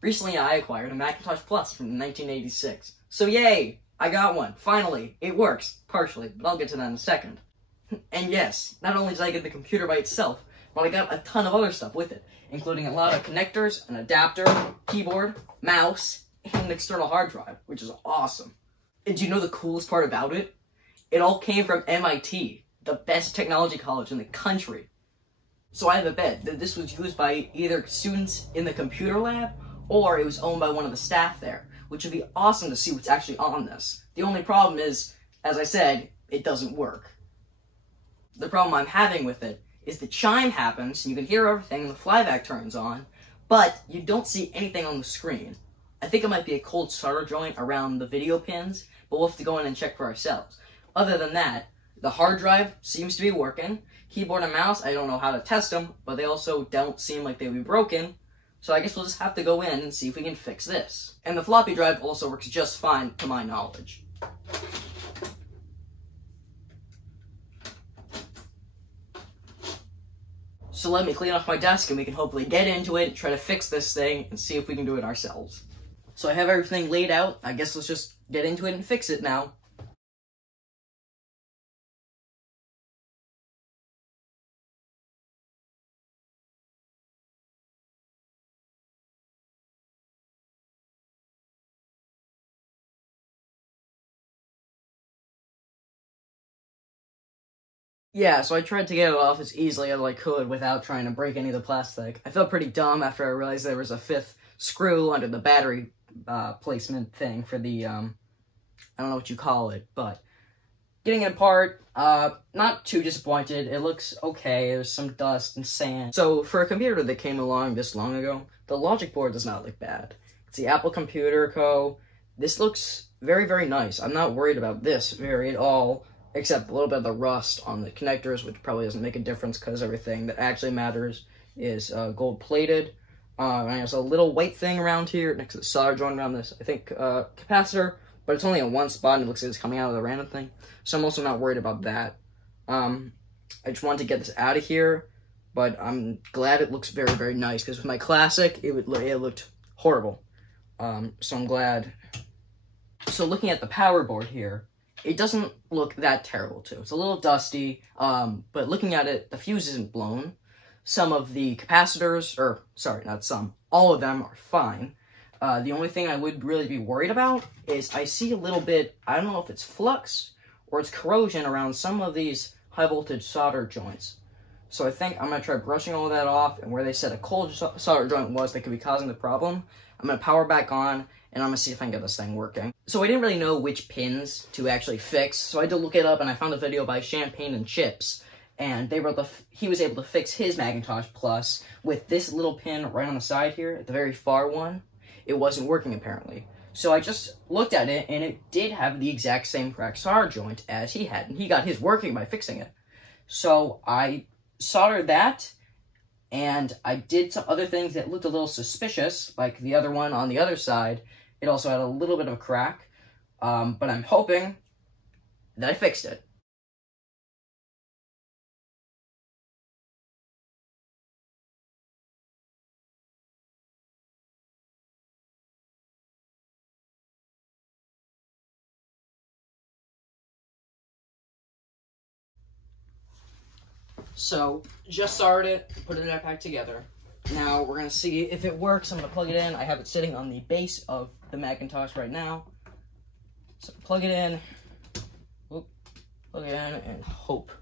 Recently, I acquired a Macintosh Plus from 1986. So yay! I got one. Finally. It works. Partially, but I'll get to that in a second. And yes, not only did I get the computer by itself, but I got a ton of other stuff with it, including a lot of connectors, an adapter, keyboard, mouse, and an external hard drive, which is awesome. And do you know the coolest part about it? It all came from MIT, the best technology college in the country. So I have a bet that this was used by either students in the computer lab, or it was owned by one of the staff there, which would be awesome to see what's actually on this. The only problem is, as I said, it doesn't work. The problem I'm having with it is the chime happens, and you can hear everything, and the flyback turns on, but you don't see anything on the screen. I think it might be a cold solder joint around the video pins, but we'll have to go in and check for ourselves. Other than that, the hard drive seems to be working. Keyboard and mouse, I don't know how to test them, but they also don't seem like they'd be broken. So I guess we'll just have to go in and see if we can fix this. And the floppy drive also works just fine, to my knowledge. So let me clean off my desk and we can hopefully get into it, try to fix this thing, and see if we can do it ourselves. So I have everything laid out. I guess let's just get into it and fix it now. Yeah, so I tried to get it off as easily as I could without trying to break any of the plastic. I felt pretty dumb after I realized there was a fifth screw under the battery placement thing for the, I don't know what you call it, but getting it apart, not too disappointed. It looks okay. There's some dust and sand. So for a computer that came along this long ago, the logic board does not look bad. It's the Apple Computer Co. This looks very, very nice. I'm not worried about this very at all, except a little bit of the rust on the connectors, which probably doesn't make a difference because everything that actually matters is gold-plated. And there's a little white thing around here next to the solder joint around this, I think, capacitor, but it's only in one spot and it looks like it's coming out of the random thing. So I'm also not worried about that. I just wanted to get this out of here, but I'm glad it looks very, very nice, because with my classic, it looked horrible. So I'm glad. So looking at the power board here, it doesn't look that terrible, too. It's a little dusty, but looking at it, the fuse isn't blown. Some of the capacitors, or, sorry, not some, all of them are fine. The only thing I would really be worried about is I see a little bit, I don't know if it's flux or it's corrosion around some of these high-voltage solder joints. So I think I'm going to try brushing all that off, and where they said a cold solder joint was that could be causing the problem, I'm going to power back on, and I'm going to see if I can get this thing working. So I didn't really know which pins to actually fix, so I had to look it up, and I found a video by Champagne and Chips, and he was able to fix his Macintosh Plus with this little pin right on the side here, the very far one. It wasn't working, apparently. So I just looked at it, and it did have the exact same cracked solder joint as he had, and he got his working by fixing it. So I soldered that, and I did some other things that looked a little suspicious, like the other one on the other side. It also had a little bit of a crack, but I'm hoping that I fixed it. So, just soldered it, put it back together. Now, we're going to see if it works. I'm going to plug it in. I have it sitting on the base of the Macintosh right now. So, plug it in. Oop, plug it in, and hope.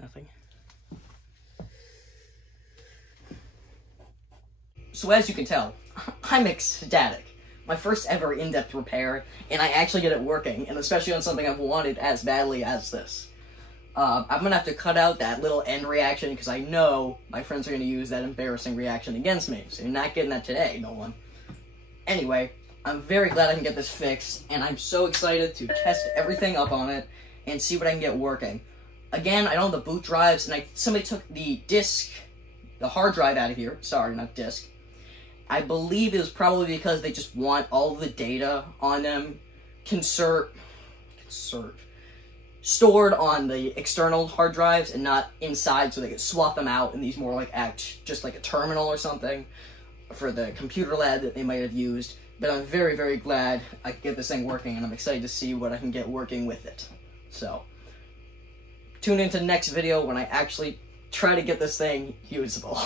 Nothing. So as you can tell, I'm ecstatic. My first ever in-depth repair, and I actually get it working, and especially on something I've wanted as badly as this. I'm gonna have to cut out that little end reaction, because I know my friends are gonna use that embarrassing reaction against me, so you're not getting that today, no one. Anyway, I'm very glad I can get this fixed, and I'm so excited to test everything up on it, and see what I can get working. Again, I don't have the boot drives, and somebody took the disk, the hard drive out of here, sorry, not disk, I believe it was probably because they just want all the data on them stored on the external hard drives and not inside, so they could swap them out in these more like just like a terminal or something for the computer lab that they might have used. But I'm very, very glad I could get this thing working, and I'm excited to see what I can get working with it. So, tune into the next video when I actually try to get this thing usable.